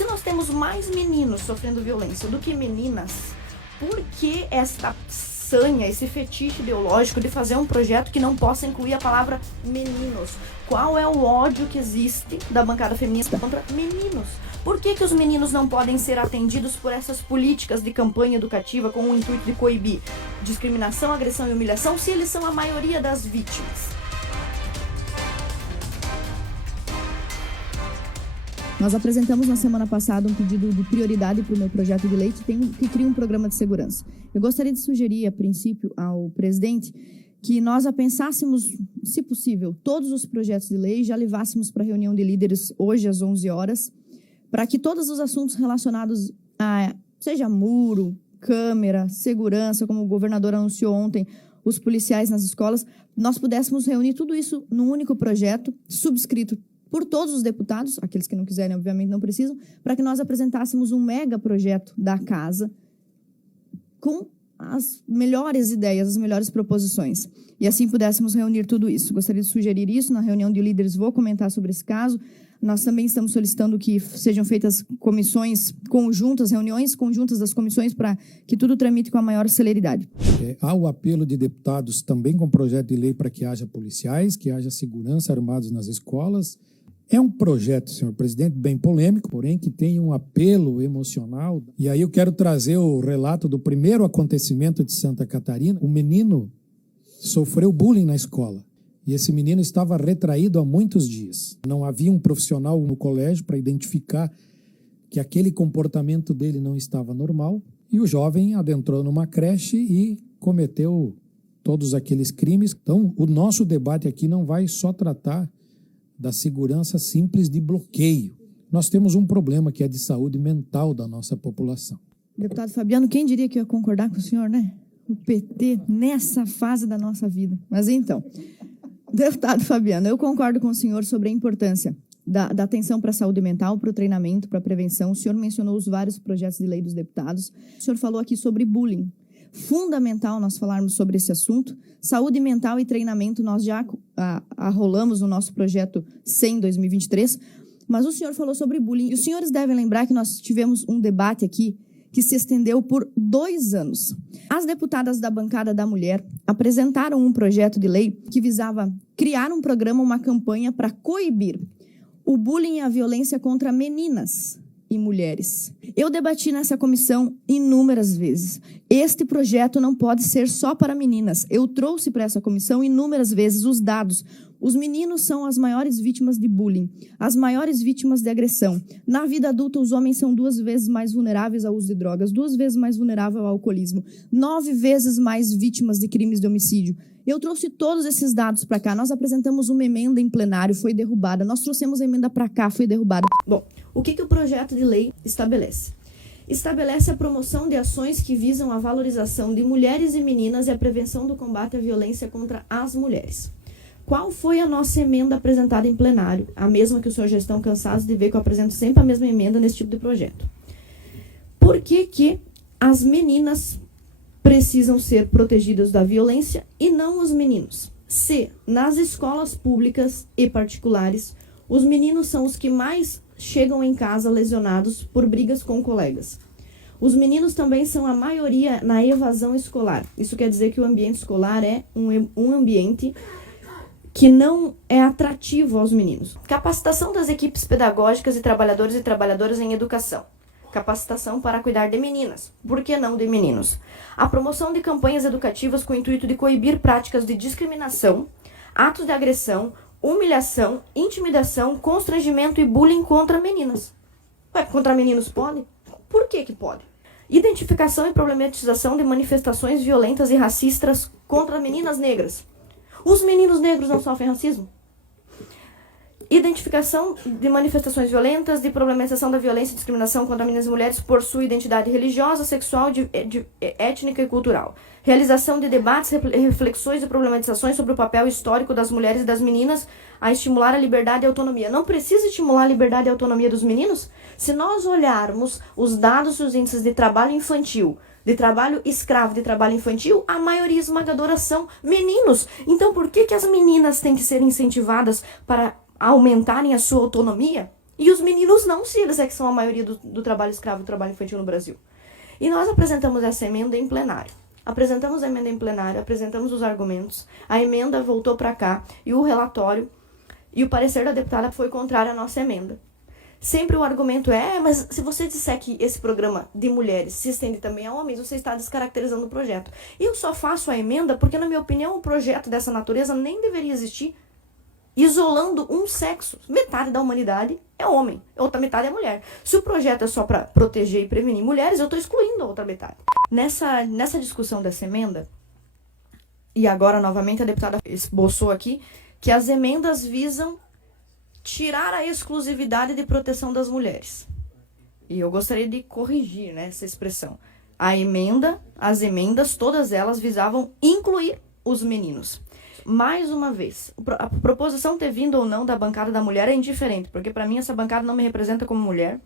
Se nós temos mais meninos sofrendo violência do que meninas, por que esta sanha, esse fetiche ideológico de fazer um projeto que não possa incluir a palavra meninos? Qual é o ódio que existe da bancada feminista contra meninos? Por que os meninos não podem ser atendidos por essas políticas de campanha educativa com o intuito de coibir discriminação, agressão e humilhação, se eles são a maioria das vítimas? Nós apresentamos na semana passada um pedido de prioridade para o meu projeto de lei que cria um programa de segurança. Eu gostaria de sugerir, a princípio, ao presidente que nós pensássemos, se possível, todos os projetos de lei, já levássemos para a reunião de líderes hoje às 11 horas, para que todos os assuntos relacionados a, seja muro, câmera, segurança, como o governador anunciou ontem, os policiais nas escolas, nós pudéssemos reunir tudo isso num único projeto, subscrito por todos os deputados, aqueles que não quiserem, obviamente, não precisam, para que nós apresentássemos um mega projeto da casa com as melhores ideias, as melhores proposições. E assim pudéssemos reunir tudo isso. Gostaria de sugerir isso na reunião de líderes, vou comentar sobre esse caso. Nós também estamos solicitando que sejam feitas comissões conjuntas, reuniões conjuntas das comissões para que tudo tramite com a maior celeridade. Há o apelo de deputados também com projeto de lei para que haja policiais, que haja segurança armados nas escolas. É um projeto, senhor presidente, bem polêmico, porém que tem um apelo emocional. E aí eu quero trazer o relato do primeiro acontecimento de Santa Catarina. Um menino sofreu bullying na escola. E esse menino estava retraído há muitos dias. Não havia um profissional no colégio para identificar que aquele comportamento dele não estava normal. E o jovem adentrou numa creche e cometeu todos aqueles crimes. Então, o nosso debate aqui não vai só tratar da segurança simples de bloqueio. Nós temos um problema que é de saúde mental da nossa população. Deputado Fabiano, quem diria que eu ia concordar com o senhor, né? O PT nessa fase da nossa vida. Mas então, deputado Fabiano, eu concordo com o senhor sobre a importância da atenção para a saúde mental, para o treinamento, para a prevenção. O senhor mencionou os vários projetos de lei dos deputados. O senhor falou aqui sobre bullying. Fundamental nós falarmos sobre esse assunto. Saúde mental e treinamento nós já arrolamos no nosso projeto 100 2023, mas o senhor falou sobre bullying. E os senhores devem lembrar que nós tivemos um debate aqui que se estendeu por 2 anos. As deputadas da bancada da mulher apresentaram um projeto de lei que visava criar um programa, uma campanha para coibir o bullying e a violência contra meninas e mulheres. Eu debati nessa comissão inúmeras vezes. Este projeto não pode ser só para meninas. Eu trouxe para essa comissão inúmeras vezes os dados. Os meninos são as maiores vítimas de bullying, as maiores vítimas de agressão. Na vida adulta, os homens são 2 vezes mais vulneráveis ao uso de drogas, 2 vezes mais vulneráveis ao alcoolismo, 9 vezes mais vítimas de crimes de homicídio. Eu trouxe todos esses dados para cá. Nós apresentamos uma emenda em plenário, foi derrubada. Nós trouxemos a emenda para cá, foi derrubada. Bom, o que o projeto de lei estabelece? Estabelece a promoção de ações que visam a valorização de mulheres e meninas e a prevenção do combate à violência contra as mulheres. Qual foi a nossa emenda apresentada em plenário? A mesma que os senhores já estão cansados de ver que eu apresento sempre a mesma emenda nesse tipo de projeto. Por que as meninas precisam ser protegidas da violência e não os meninos? Se nas escolas públicas e particulares, os meninos são os que mais chegam em casa lesionados por brigas com colegas. Os meninos também são a maioria na evasão escolar. Isso quer dizer que o ambiente escolar é um ambiente que não é atrativo aos meninos. Capacitação das equipes pedagógicas e trabalhadores e trabalhadoras em educação. Capacitação para cuidar de meninas. Por que não de meninos? A promoção de campanhas educativas com o intuito de coibir práticas de discriminação, atos de agressão, humilhação, intimidação, constrangimento e bullying contra meninas. Ué, contra meninos pode? Por que pode? Identificação e problematização de manifestações violentas e racistas contra meninas negras. Os meninos negros não sofrem racismo? Identificação de manifestações violentas, de problematização da violência e discriminação contra meninas e mulheres por sua identidade religiosa, sexual, étnica e cultural. Realização de debates, reflexões e problematizações sobre o papel histórico das mulheres e das meninas a estimular a liberdade e a autonomia. Não precisa estimular a liberdade e a autonomia dos meninos? Se nós olharmos os dados e os índices de trabalho infantil, de trabalho escravo, de trabalho infantil, a maioria esmagadora são meninos. Então por que as meninas têm que ser incentivadas para aumentarem a sua autonomia E os meninos não, se eles é que são a maioria do trabalho escravo e do trabalho infantil no Brasil. E nós apresentamos essa emenda em plenário. Apresentamos a emenda em plenário, apresentamos os argumentos, a emenda voltou para cá e o relatório e o parecer da deputada foi contrário à nossa emenda. Sempre o argumento mas se você disser que esse programa de mulheres se estende também a homens, você está descaracterizando o projeto. E eu só faço a emenda porque, na minha opinião, um projeto dessa natureza nem deveria existir, isolando um sexo. Metade da humanidade é homem, outra metade é mulher. Se o projeto é só para proteger e prevenir mulheres, eu estou excluindo a outra metade. Nessa discussão dessa emenda, e agora novamente a deputada esboçou aqui, que as emendas visam tirar a exclusividade de proteção das mulheres. E eu gostaria de corrigir, né, essa expressão. As emendas, todas elas visavam incluir os meninos. Mais uma vez, a proposição ter vindo ou não da bancada da mulher é indiferente, porque para mim essa bancada não me representa como mulher.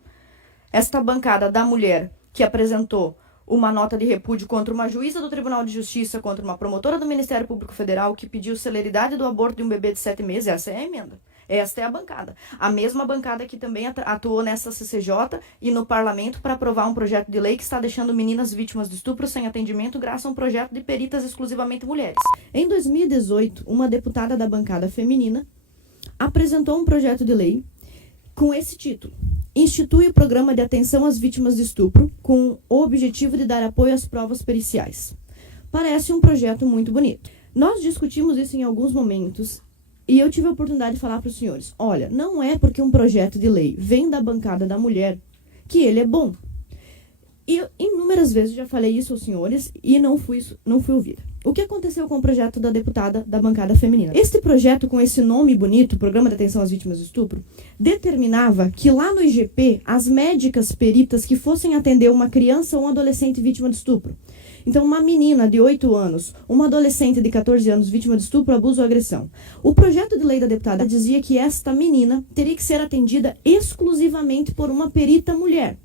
Esta bancada da mulher que apresentou uma nota de repúdio contra uma juíza do Tribunal de Justiça, contra uma promotora do Ministério Público Federal que pediu celeridade do aborto de um bebê de 7 meses, essa é a emenda. Esta é a bancada. A mesma bancada que também atuou nessa CCJ e no parlamento para aprovar um projeto de lei que está deixando meninas vítimas de estupro sem atendimento graças a um projeto de peritas exclusivamente mulheres. Em 2018, uma deputada da bancada feminina apresentou um projeto de lei com esse título: institui o programa de atenção às vítimas de estupro com o objetivo de dar apoio às provas periciais. Parece um projeto muito bonito. Nós discutimos isso em alguns momentos e eu tive a oportunidade de falar para os senhores: olha, não é porque um projeto de lei vem da bancada da mulher que ele é bom. E inúmeras vezes já falei isso aos senhores e não fui ouvida. O que aconteceu com o projeto da deputada da bancada feminina? Este projeto, com esse nome bonito, Programa de Atenção às Vítimas de Estupro, determinava que lá no IGP, as médicas peritas que fossem atender uma criança ou um adolescente vítima de estupro. Então, uma menina de 8 anos, uma adolescente de 14 anos vítima de estupro, abuso ou agressão. O projeto de lei da deputada dizia que esta menina teria que ser atendida exclusivamente por uma perita mulher.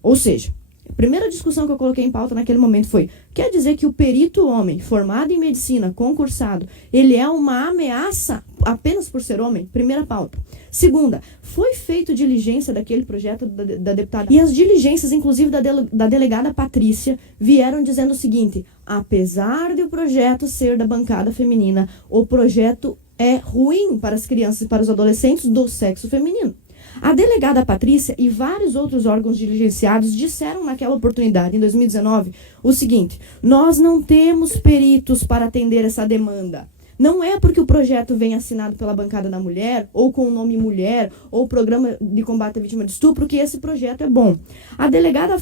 Ou seja, a primeira discussão que eu coloquei em pauta naquele momento foi: quer dizer que o perito homem, formado em medicina, concursado, ele é uma ameaça apenas por ser homem? Primeira pauta. Segunda, foi feita diligência daquele projeto da deputada. E as diligências, inclusive da delegada Patrícia, vieram dizendo o seguinte: apesar de o projeto ser da bancada feminina, o projeto é ruim para as crianças e para os adolescentes do sexo feminino. A delegada Patrícia e vários outros órgãos diligenciados disseram naquela oportunidade, em 2019, o seguinte: nós não temos peritos para atender essa demanda. Não é porque o projeto vem assinado pela bancada da mulher, ou com o nome mulher, ou programa de combate à vítima de estupro, que esse projeto é bom. A delegada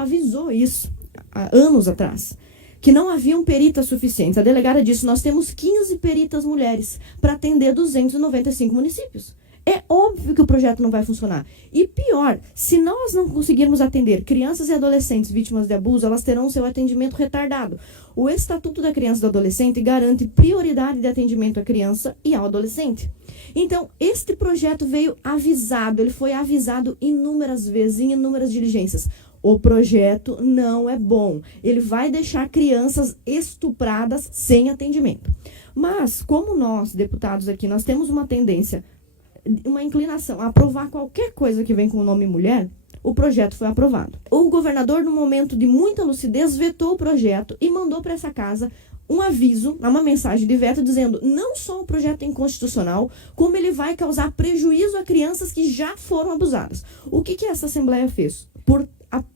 avisou isso há anos atrás, que não haviam peritas suficientes. A delegada disse: nós temos 15 peritas mulheres para atender 295 municípios. É óbvio que o projeto não vai funcionar. E pior, se nós não conseguirmos atender crianças e adolescentes vítimas de abuso, elas terão seu atendimento retardado. O Estatuto da Criança e do Adolescente garante prioridade de atendimento à criança e ao adolescente. Então, este projeto veio avisado, ele foi avisado inúmeras vezes, em inúmeras diligências. O projeto não é bom. Ele vai deixar crianças estupradas sem atendimento. Mas, como nós, deputados aqui, nós temos uma tendência, uma inclinação a aprovar qualquer coisa que vem com o nome mulher, o projeto foi aprovado. O governador, num momento de muita lucidez, vetou o projeto e mandou para essa casa um aviso, uma mensagem de veto, dizendo: não só o projeto é inconstitucional, como ele vai causar prejuízo a crianças que já foram abusadas. O que essa Assembleia fez?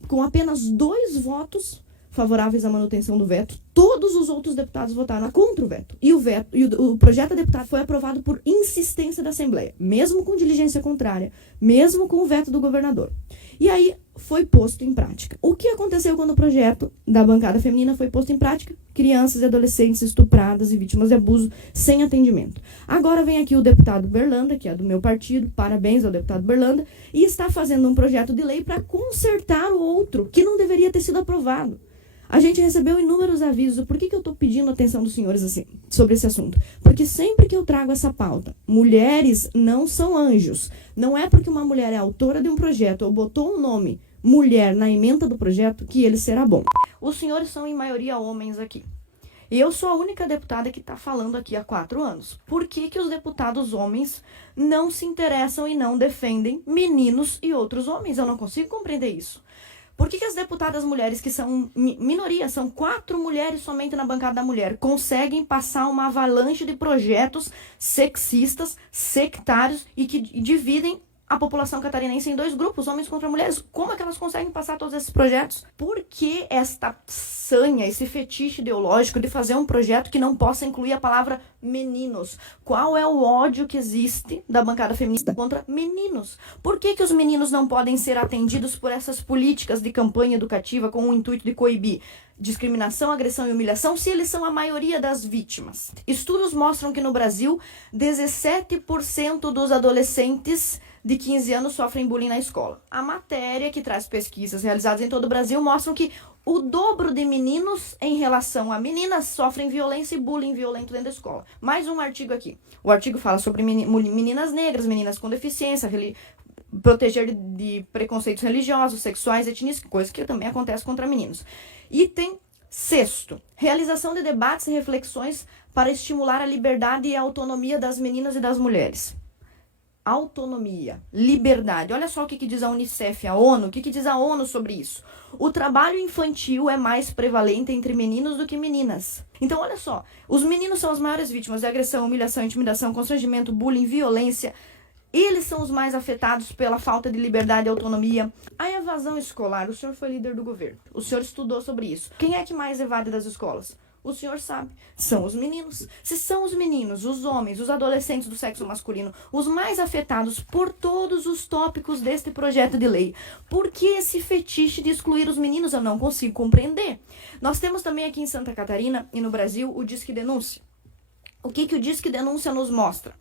Com apenas 2 votos favoráveis à manutenção do veto, todos os outros deputados votaram contra o veto. E o projeto da deputada foi aprovado por insistência da Assembleia, mesmo com diligência contrária, mesmo com o veto do governador. E aí foi posto em prática. O que aconteceu quando o projeto da bancada feminina foi posto em prática? Crianças e adolescentes estupradas e vítimas de abuso sem atendimento. Agora vem aqui o deputado Berlanda, que é do meu partido, parabéns ao deputado Berlanda, e está fazendo um projeto de lei para consertar o outro, que não deveria ter sido aprovado. A gente recebeu inúmeros avisos. Por que eu estou pedindo a atenção dos senhores assim, sobre esse assunto? Porque sempre que eu trago essa pauta, mulheres não são anjos. Não é porque uma mulher é autora de um projeto ou botou um nome mulher na ementa do projeto que ele será bom. Os senhores são em maioria homens aqui. Eu sou a única deputada que está falando aqui há 4 anos. Por que os deputados homens não se interessam e não defendem meninos e outros homens? Eu não consigo compreender isso. Por que as deputadas mulheres, que são minoria, são 4 mulheres somente na bancada da mulher, conseguem passar uma avalanche de projetos sexistas, sectários e que dividem a população catarinense em 2 grupos, homens contra mulheres? Como é que elas conseguem passar todos esses projetos? Por que esta sanha, esse fetiche ideológico de fazer um projeto que não possa incluir a palavra meninos? Qual é o ódio que existe da bancada feminista contra meninos? Por que os meninos não podem ser atendidos por essas políticas de campanha educativa com o intuito de coibir discriminação, agressão e humilhação, se eles são a maioria das vítimas? Estudos mostram que no Brasil, 17% dos adolescentes de 15 anos sofrem bullying na escola. A matéria, que traz pesquisas realizadas em todo o Brasil, mostram que o dobro de meninos em relação a meninas sofrem violência e bullying violento dentro da escola. Mais um artigo aqui. O artigo fala sobre meninas negras, meninas com deficiência, proteger de preconceitos religiosos, sexuais, etnistas, coisa que também acontece contra meninos. Item 6º, realização de debates e reflexões para estimular a liberdade e a autonomia das meninas e das mulheres. Autonomia, liberdade. Olha só o que diz a Unicef, a ONU. O que diz a ONU sobre isso? O trabalho infantil é mais prevalente entre meninos do que meninas. Então, olha só. Os meninos são as maiores vítimas de agressão, humilhação, intimidação, constrangimento, bullying, violência. Eles são os mais afetados pela falta de liberdade e autonomia. A evasão escolar. O senhor foi líder do governo. O senhor estudou sobre isso. Quem é que mais evade das escolas? O senhor sabe, são os meninos. Se são os meninos, os homens, os adolescentes do sexo masculino, os mais afetados por todos os tópicos deste projeto de lei, por que esse fetiche de excluir os meninos? Eu não consigo compreender. Nós temos também aqui em Santa Catarina e no Brasil o Disque Denúncia. O que o Disque Denúncia nos mostra?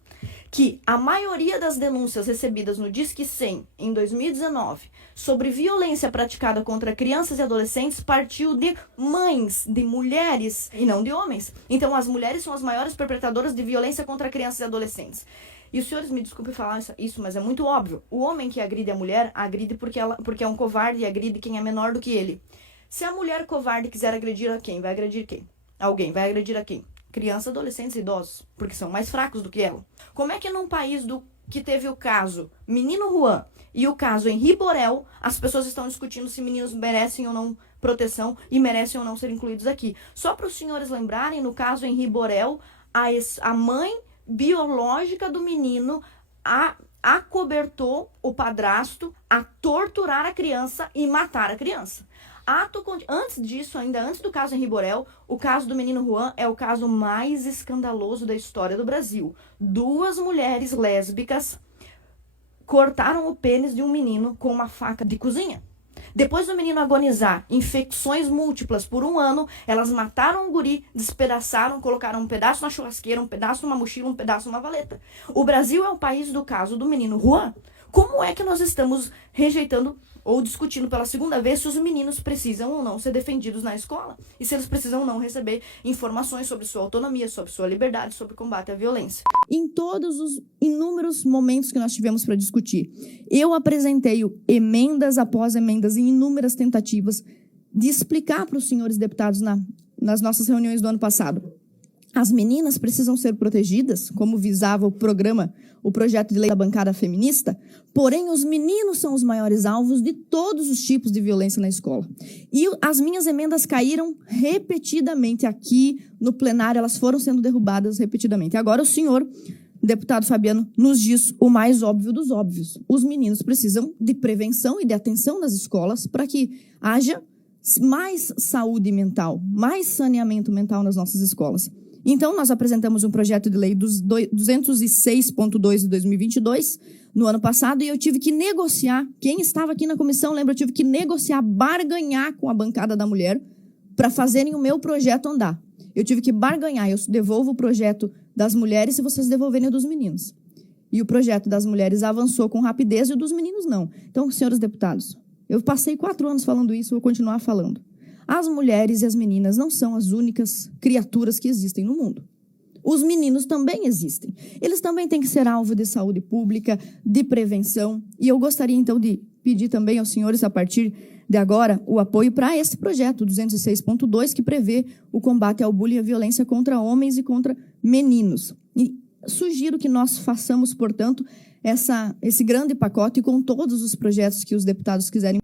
Que a maioria das denúncias recebidas no Disque 100 em 2019 sobre violência praticada contra crianças e adolescentes partiu de mães, de mulheres e não de homens. Então as mulheres são as maiores perpetradoras de violência contra crianças e adolescentes. E os senhores me desculpem falar isso, mas é muito óbvio. O homem que agride a mulher, agride porque é um covarde e agride quem é menor do que ele. Se a mulher covarde quiser agredir a quem? Vai agredir quem? Alguém vai agredir a quem? Crianças, adolescentes e idosos, porque são mais fracos do que ela. Como é que num país que teve o caso Menino Juan e o caso Henri Borel, as pessoas estão discutindo se meninos merecem ou não proteção e merecem ou não ser incluídos aqui? Só para os senhores lembrarem, no caso Henri Borel, a mãe biológica do menino acobertou o padrasto a torturar a criança e matar a criança. Antes disso, ainda antes do caso Henri Borel, o caso do menino Juan é o caso mais escandaloso da história do Brasil. 2 mulheres lésbicas cortaram o pênis de um menino com uma faca de cozinha. Depois do menino agonizar, infecções múltiplas por 1 ano, elas mataram o guri, despedaçaram, colocaram um pedaço na churrasqueira, um pedaço numa mochila, um pedaço numa valeta. O Brasil é o país do caso do menino Juan. Como é que nós estamos rejeitando ou discutindo pela 2ª vez se os meninos precisam ou não ser defendidos na escola? E se eles precisam ou não receber informações sobre sua autonomia, sobre sua liberdade, sobre combate à violência? Em todos os inúmeros momentos que nós tivemos para discutir, eu apresentei emendas após emendas em inúmeras tentativas de explicar para os senhores deputados nas nossas reuniões do ano passado. As meninas precisam ser protegidas, como visava o projeto de lei da bancada feminista, porém os meninos são os maiores alvos de todos os tipos de violência na escola. E as minhas emendas caíram repetidamente aqui no plenário, elas foram sendo derrubadas repetidamente. Agora o senhor, deputado Fabiano, nos diz o mais óbvio dos óbvios. Os meninos precisam de prevenção e de atenção nas escolas para que haja mais saúde mental, mais saneamento mental nas nossas escolas. Então, nós apresentamos um projeto de lei 206.2 de 2022, no ano passado, e eu tive que negociar, quem estava aqui na comissão, lembra, eu tive que negociar, barganhar com a bancada da mulher para fazerem o meu projeto andar. Eu tive que barganhar, eu devolvo o projeto das mulheres se vocês devolverem o dos meninos. E o projeto das mulheres avançou com rapidez e o dos meninos não. Então, senhores deputados, eu passei 4 anos falando isso, vou continuar falando. As mulheres e as meninas não são as únicas criaturas que existem no mundo. Os meninos também existem. Eles também têm que ser alvo de saúde pública, de prevenção. E eu gostaria, então, de pedir também aos senhores, a partir de agora, o apoio para esse projeto, 206.2, que prevê o combate ao bullying e à violência contra homens e contra meninos. E sugiro que nós façamos, portanto, esse grande pacote com todos os projetos que os deputados quiserem